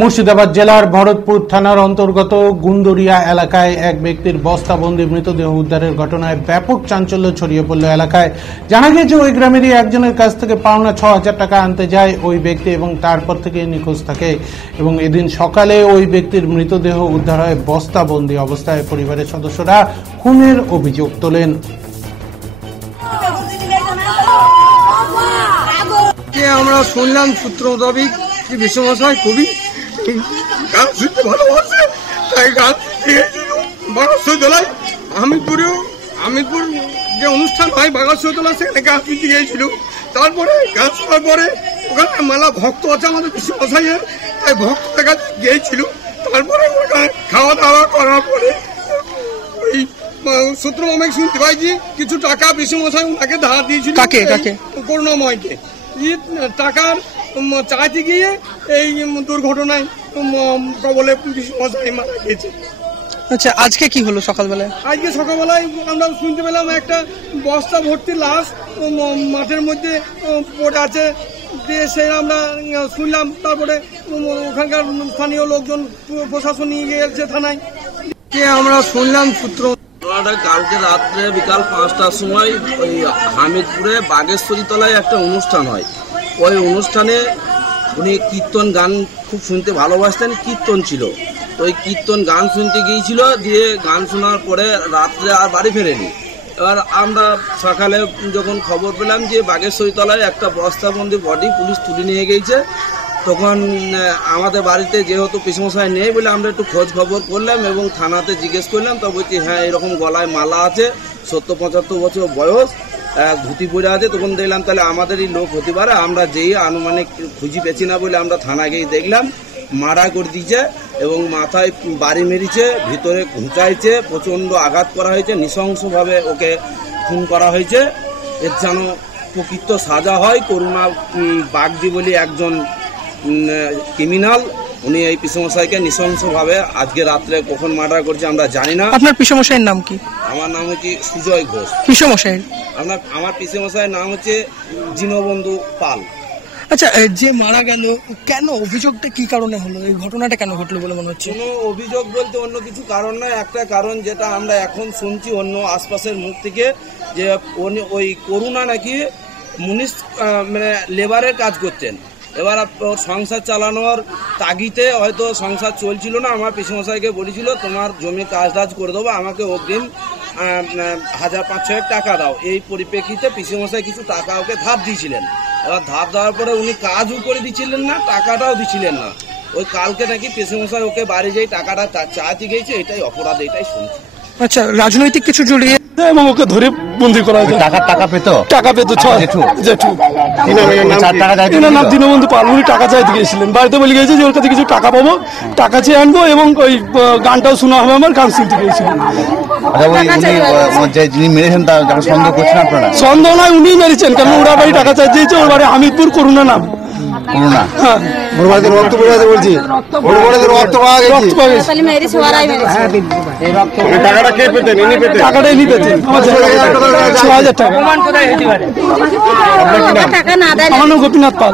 মুর্শিদাবাদ জেলার ভরতপুর থানার অন্তর্গত গুন্দরিয়া এলাকায় এক ব্যক্তির বস্তাবন্দি মৃতদেহ উদ্ধারের ঘটনায় ব্যাপক চাঞ্চল্য ছড়িয়ে পড়ল এলাকায়। জানা গিয়েছে ওই গ্রামেরই একজনের কাছ থেকে পাওনা ৬,০০০ টাকা আনতে যায় ওই ব্যক্তি এবং তারপর থেকে নিখোঁজ থাকে এবং এদিন সকালে ওই ব্যক্তির মৃতদেহ উদ্ধার হয় বস্তাবন্দি অবস্থায়। পরিবারের সদস্যরা খুনের অভিযোগ তোলেন। আমরা শুনলাম সূত্র মোতাবেক যে বিশ্বমশাই খুবই গান শুনতে ভালোবাসে, তাই গান বাগাসতলায় হামিদপুর যে অনুষ্ঠান হয় বাগাসতলা সেখানে গান শুনতে গিয়েছিল। তারপরে গান শোনার পরে ওখানে মেলা ভক্ত আছে আমাদের বিশ্বমশাইয়ের, তাই ভক্তদের কাছে গিয়েছিল। তারপরে ওখানে খাওয়া দাওয়া করার পরে ওই সূত্র আমি শুনতে পাইছি কিছু টাকা বিশ্বমশাই ওনাকে ধার দিয়েছিল। করুণাময়কে টাকার চাইতে গিয়ে এই দুর্ঘটনায় কবলে বিশ্বমশাই মারা গেছে। আচ্ছা, আজকে কি হলো সকালবেলায়? আজকে সকালবেলায় আমরা শুনতে পেলাম একটা বস্তা ভর্তি লাশ মাঠের মধ্যে পড়ে আছে, দিয়ে সে আমরা শুনলাম। তারপরে ওখানকার স্থানীয় লোকজন প্রশাসন নিয়ে গিয়েছে থানায়। আমরা শুনলাম সূত্র কালকে রাত্রে বিকাল ৫টার সময় ওই হামিদপুরে বাগেশ্বরী তলায় একটা অনুষ্ঠান হয়। ওই অনুষ্ঠানে উনি কীর্তন গান খুব শুনতে ভালোবাসতেন, কীর্তন ছিল। তো ওই কীর্তন গান শুনতে গিয়েছিল, দিয়ে গান শোনার পরে রাত্রে আর বাড়ি ফেরেনি। এবার আমরা সকালে যখন খবর পেলাম যে বাগেশ্বরী তলায় একটা বস্তাবন্দি বডি পুলিশ তুলে নিয়ে গিয়েছে, তখন আমাদের বাড়িতে যেহেতু পিসমশাই নেই বলে আমরা একটু খোঁজ খবর করলাম এবং থানাতে জিজ্ঞেস করলাম। তো বলছি হ্যাঁ এরকম গলায় মালা আছে, ৭০-৭৫ বছর বয়স, ধুতি পরে আছে। তখন দেখলাম তাহলে আমাদেরই লোক হতে পারে। আমরা যেই আনুমানিক খুঁজি পেছি না বলে আমরা থানায় গিয়ে দেখলাম মারা করে দিয়েছে এবং মাথায় বাড়ি মেরেছে, ভিতরে ঘুঁচাইছে, প্রচণ্ড আঘাত করা হয়েছে, নৃশংসভাবে ওকে খুন করা হয়েছে। এর যেন প্রকৃত সাজা হয়। করুণা বাগদি বলে একজন ক্রিমিনাল, উনি এই পিসমশাইকে নৃশংসভাবে আজকে রাত্রে কখন মার্ডার করছে আমরা জানি না। আপনার পিসমশাইয়ের নাম কি? আমার নাম হচ্ছে সুজয় ঘোষ। পিসমশাইয়ের আমার পিসমশাইয়ের নাম হচ্ছে দীনবন্ধু পাল। আচ্ছা, যে মারা গেল কেন, অভিযোগটা কি কারণে হলো, এই ঘটনাটা কেন ঘটলো বলে মনে হচ্ছে? কোনো অভিযোগ বলতে অন্য কিছু কারণ নয়, একটা কারণ যেটা আমরা এখন শুনছি অন্য আশপাশের মুখ থেকে, যে ওই করুণা নাকি মুনিশ মানে লেবারের কাজ করতেন। এবার সংসার চালানোর তাগিতে হয়তো সংসার চলছিল না। আমার পিসমশাইকে বলেছিল তোমার জমি কাজ করে দেবো, আমাকে অগ্রিম ১,৫০০ টাকা দাও। এই পরিপ্রেক্ষিতে পিসমশাই কিছু টাকা ওকে ধার দিয়েছিলেন। এবার ধার দেওয়ার পরে উনি কাজও করে দিচ্ছিলেন না, টাকাটাও দিচ্ছিলেন না। ওই কালকে নাকি পিসমশাই ওকে বাড়ি যেই টাকাটা চাইতে গিয়েছে, এটাই অপরাধ, এটাই শুনছি। আচ্ছা, রাজনৈতিক কিছু জড়িয়ে এবং ওকে ধরে বন্দি করা হয়েছে। টাকা পেত জেঠু এনার নাম দীনবন্ধু পাল। উনি টাকা চাইতে গিয়েছিলেন, বাড়িতে বলে গিয়েছে যে ওর কাছে কিছু টাকা পাবো, টাকা চেয়ে আনবো এবং ওই গানটাও শোনা হবে। আমার গান শুনতে গিয়েছিলেন। যিনি মেরেছেন তার সন্দেহ করছেন আপনারা? সন্দেহ নয়, উনি মেরেছেন, কারণ ওরা বাড়ি টাকা চাইতে দিয়েছে। ওর বাড়ি হামিদপুর, করুণা নাম। টাকাটা কে পেতেন? টাকাটা ইনি পেতেন ৬,০০০ টাকা। আমার নাম গোপীনাথ পাল।